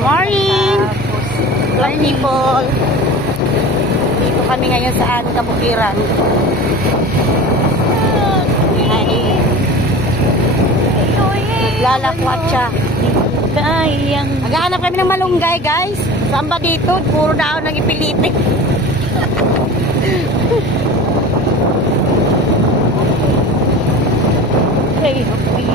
morning! Vlog people! Dito kami ngayon sa Kabukiran. Lalakwatsa. Naghahanap kami ng malunggay, guys. Saan ba dito? Puro daon nang ipilitin. Hey, happy.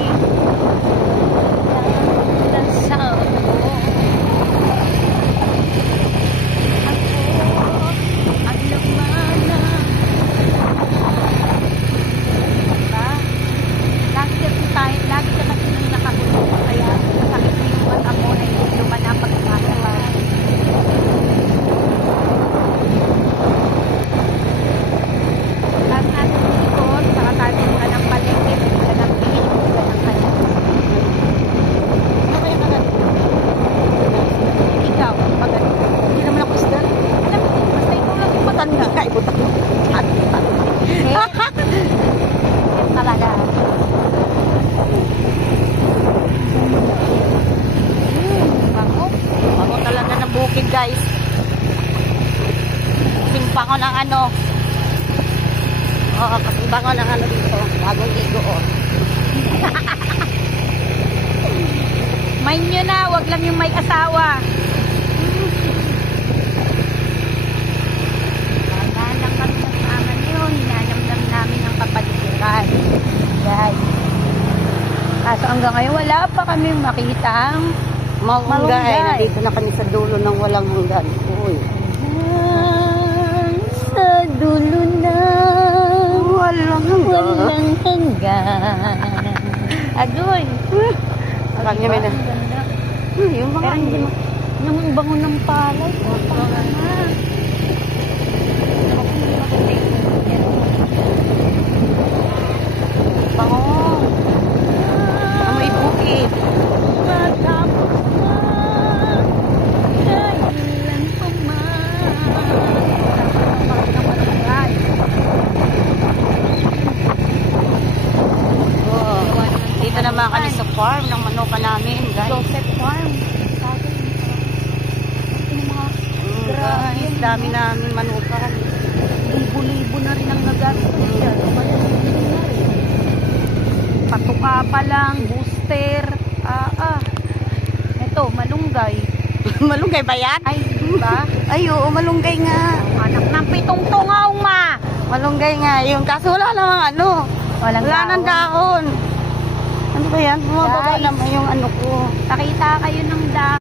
Talaga. Bango talaga ng bukid, guys. Simpango ng ano. Oo, kasi bango ng ano dito. Bagong ligo, oh. Mind nyo na, wag lang yung may asawa. Lang kami sa tangan yun. Hinanamdam namin ang kapaligiran. Guys. Kaso hanggang ngayon, wala pa kami makitang malunggay. Nandito na kami sa dulo ng walang hanggan. Uy. Sa dulo na walang hanggan. Walang hanggan. Agoy. Kanya may na. Yung mga hindi mo. Yung bango ng palay. Bango. Amoy bukid. Dito naman kami sa farm ng manuka namin, guys. Joseph Farm. Guys, dami namin manukan. Libo-libo na rin ang nagastos yan. Patuka pa lang, booster. Ito, malunggay. Malunggay ba yan? Ay, diba? Ay, oo, malunggay nga. Anak ng pitong tungaw, ma. Malunggay nga. Yung kaso wala namang ano. Wala nang dahon. Ano ba yan? Bumababa naman yung ano ko. Nakita kayo ng dahon.